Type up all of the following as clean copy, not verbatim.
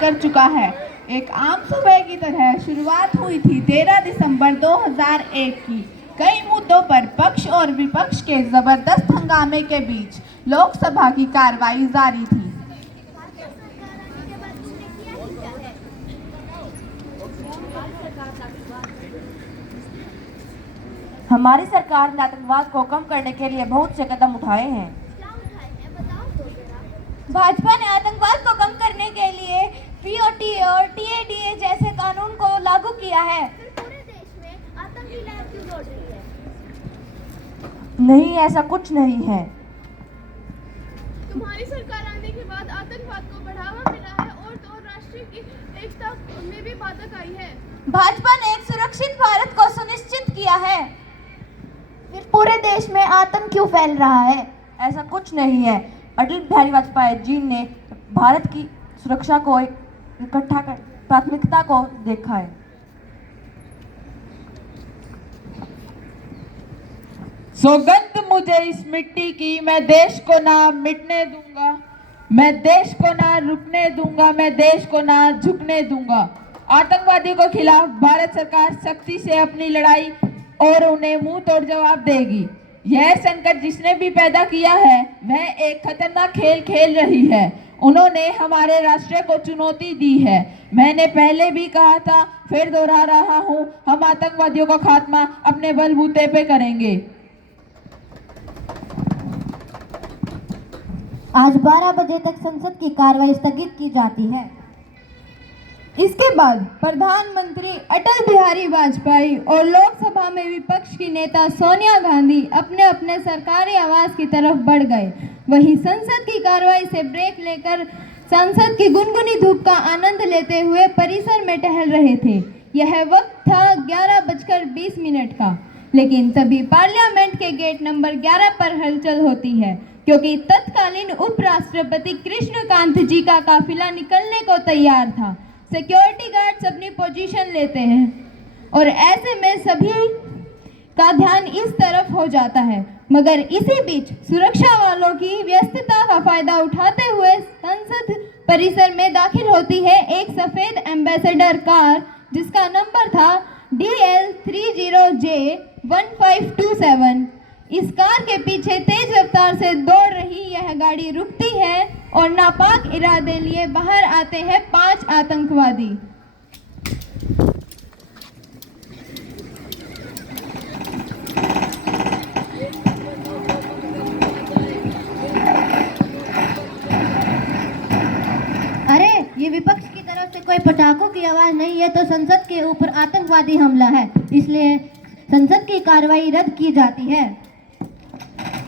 कर चुका है। एक आम सुबह की तरह शुरुआत हुई थी 13 दिसंबर 2001 की। कई मुद्दों पर पक्ष और विपक्ष के जबरदस्त हंगामे के बीच लोकसभा की कार्रवाई जारी थी। हमारी सरकार ने आतंकवाद को कम करने के लिए बहुत से कदम उठाए हैं। भाजपा ने आतंकवाद को कम करने के लिए पीओटी और टीएडीए जैसे कानून को लागू किया है। पूरे देश में आतंकी लहर क्यों दौड़ रही है? नहीं, ऐसा कुछ नहीं है। तुम्हारी सरकार आने के बाद आतंकवाद को बढ़ावा मिला है और राष्ट्र की एकता में भी बाधक आई है। भाजपा ने एक सुरक्षित भारत को सुनिश्चित किया है। फिर पूरे देश में आतंक क्यों फैल रहा है? ऐसा कुछ नहीं है। अटल बिहारी वाजपेयी जी ने भारत की सुरक्षा को इकट्ठा कर प्राथमिकता को देखा है। सौगंध मुझे इस मिट्टी की, मैं देश को ना मिटने दूंगा, मैं देश को ना रुकने दूंगा, मैं देश को ना झुकने दूंगा। आतंकवादियों के खिलाफ भारत सरकार सख्ती से अपनी लड़ाई और उन्हें मुंह तोड़ जवाब देगी। यह संकट जिसने भी पैदा किया है वह एक खतरनाक खेल खेल रही है। उन्होंने हमारे राष्ट्र को चुनौती दी है। मैंने पहले भी कहा था, फिर दोहरा रहा हूं, हम आतंकवादियों का खात्मा अपने बलबूते पे करेंगे। आज 12 बजे तक संसद की कार्रवाई स्थगित की जाती है। इसके बाद प्रधानमंत्री अटल बिहारी वाजपेयी और लोकसभा में विपक्ष की नेता सोनिया गांधी अपने अपने सरकारी आवास की तरफ बढ़ गए। वहीं संसद की कार्रवाई से ब्रेक लेकर सांसद की गुनगुनी धूप का आनंद लेते हुए परिसर में टहल रहे थे। यह वक्त था 11:20 का, लेकिन तभी पार्लियामेंट के गेट नंबर 11 पर हलचल होती है, क्योंकि तत्कालीन उपराष्ट्रपति कृष्णकांत जी का काफिला निकलने को तैयार था। सिक्योरिटी गार्ड्स अपनी पोजीशन लेते हैं और ऐसे में सभी का ध्यान इस तरफ हो जाता है, मगर इसी बीच सुरक्षा वालों की व्यस्तता का फायदा उठाते हुए संसद परिसर में दाखिल होती है एक सफेद एम्बेसडर कार, जिसका नंबर था DL30J1527। इस कार के पीछे तेज रफ्तार से दौड़ रही यह गाड़ी रुकती है और नापाक इरादे लिए बाहर आते हैं 5 आतंकवादी। अरे, ये विपक्ष की तरफ से कोई पटाखों की आवाज नहीं है तो संसद के ऊपर आतंकवादी हमला है, इसलिए संसद की कार्रवाई रद्द की जाती है।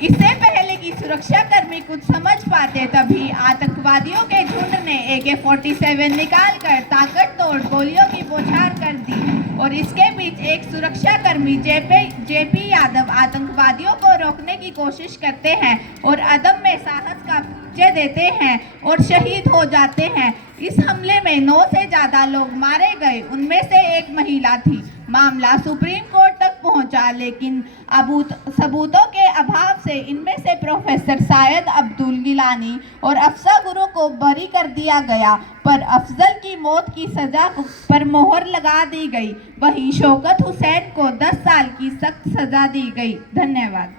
इससे पहले कि सुरक्षा कर्मी कुछ समझ पाते तभी आतंकवादियों के झुंड ने AK-47 निकालकर ताकततोड़ गोलियों की बौछार कर दी और इसके बीच एक सुरक्षा कर्मी जेपी यादव आतंकवादियों को रोकने की कोशिश करते हैं और अदम्य साहस का परिचय देते हैं और शहीद हो जाते हैं। इस हमले में 9 से ज्यादा लोग मारे गए, उनमें से एक महिला थी। मामला सुप्रीम कोर्ट तक पहुंचा, लेकिन सबूतों के अभाव से इनमें से प्रोफेसर सायद अब्दुल गिलानी और अफसर गुरु को बरी कर दिया गया, पर अफजल की मौत की सजा पर मोहर लगा दी गई। वहीं शौकत हुसैन को 10 साल की सख्त सजा दी गई। धन्यवाद।